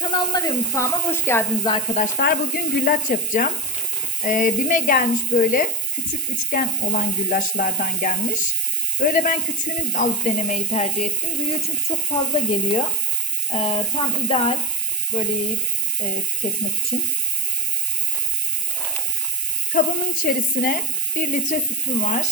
Kanalıma ve mutfağıma hoş geldiniz arkadaşlar. Bugün güllaç yapacağım. Ee, Bime gelmiş böyle küçük üçgen olan güllaçlardan gelmiş. Böyle ben küçüğünü alıp denemeyi tercih ettim. Büyüğü çünkü çok fazla geliyor. Ee, tam ideal böyle yiyip e, tüketmek için. Kabımın içerisine 1 litre sütüm var.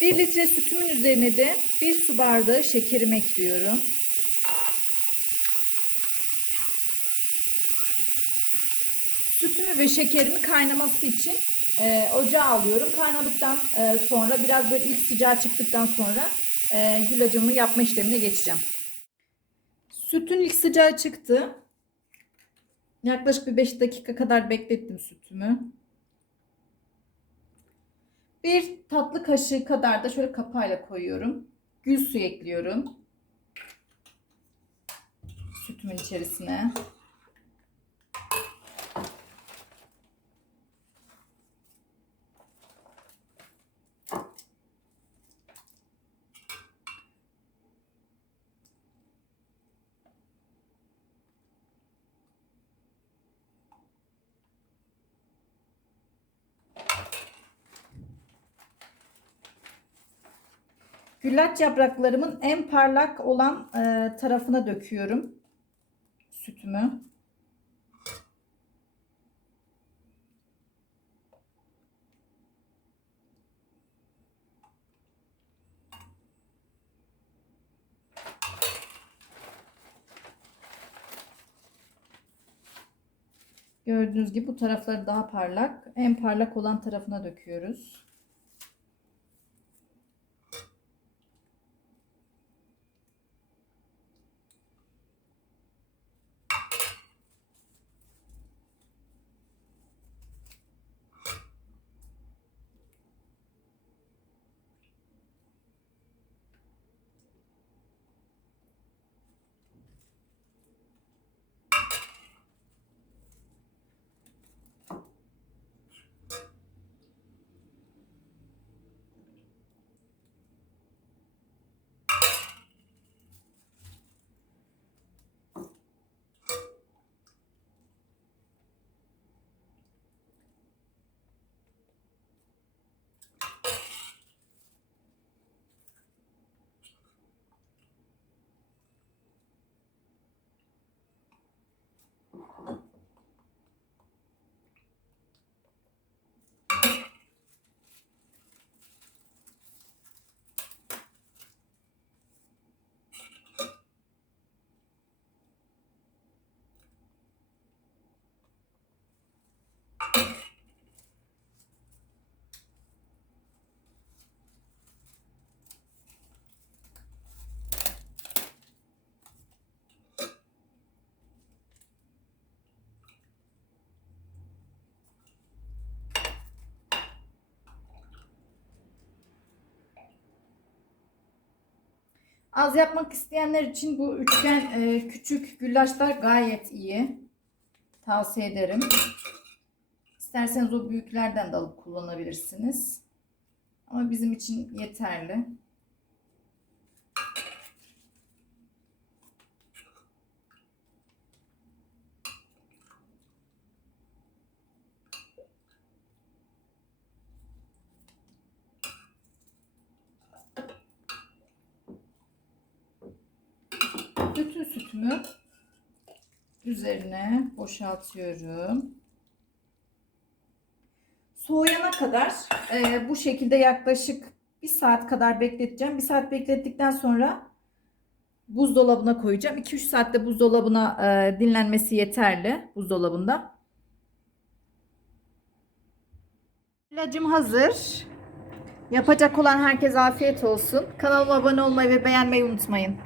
Bir litre sütümün üzerine de bir su bardağı şekerimi ekliyorum. Sütümü ve şekerimi kaynaması için e, ocağa alıyorum. Kaynadıktan e, sonra biraz böyle ilk sıcağı çıktıktan sonra e, gülacımı yapma işlemine geçeceğim. Sütün ilk sıcağı çıktı. Yaklaşık bir 5 dakika kadar beklettim sütümü. Bir tatlı kaşığı kadar da şöyle kapağıyla koyuyorum. Gül suyu ekliyorum. Sütümün içerisine. Güllaç yapraklarımın en parlak olan e, tarafına döküyorum sütümü. Gördüğünüz gibi bu tarafları daha parlak. En parlak olan tarafına döküyoruz. Az yapmak isteyenler için bu üçgen e, küçük güllaçlar gayet iyi. Tavsiye ederim. İsterseniz o büyüklerden de alıp kullanabilirsiniz. Ama bizim için yeterli. Bütün sütümü üzerine boşaltıyorum. Soğuyana kadar e, bu şekilde yaklaşık bir saat kadar bekleteceğim. Bir saat beklettikten sonra buzdolabına koyacağım. 2-3 saatte buzdolabına e, dinlenmesi yeterli buzdolabında. İlacım hazır. Yapacak olan herkese afiyet olsun. Kanalıma abone olmayı ve beğenmeyi unutmayın.